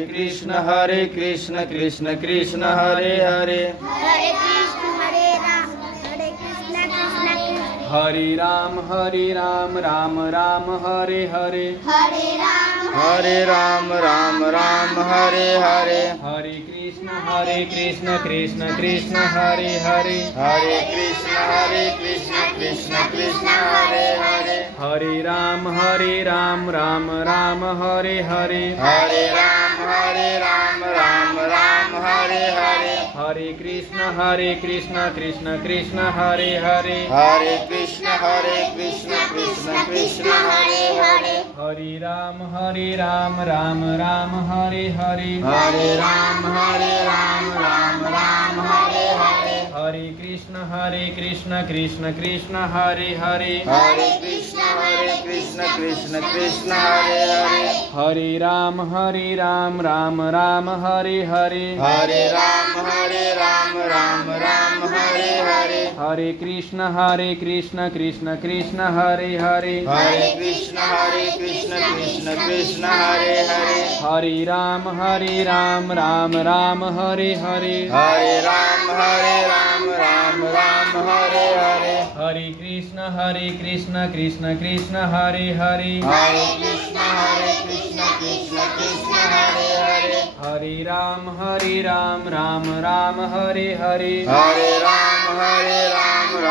Krishna Krishna Krishna Hare Hare Hare Krishna Hare Ram Krishna Krishna Hare Ram Ram Ram Hare Hare Hare Ram Ram Ram Hare Hare Hare Krishna Krishna Krishna Hare Hare Hare Krishna Krishna Krishna Hare Hare Hare Ram Ram Ram Hare Hare Hare Ram Ram Hare Hare Hare Krishna Krishna Krishna Hare Hare Hare Krishna Krishna Krishna Hare Hare Hare Ram Ram Ram Hare Hare Hare Ram Ram Hare Hare Hare Krishna Krishna Krishna Hare Hare Hare Krishna Krishna Krishna Hare Hare Hare Ram Ram Ram Hare Hare Hare Ram Ram Hare Hare Hare Krishna Krishna Krishna Hare Hare Hare Krishna Krishna Krishna Hare Hare Hare Ram Ram Ram Hare Hare Hare Ram Ram Hare Hare Hare Krishna Krishna Krishna Hare Hare Hare Krishna Krishna Krishna Hare Hare Hare Ram Ram Ram Hare Hare Hare Ram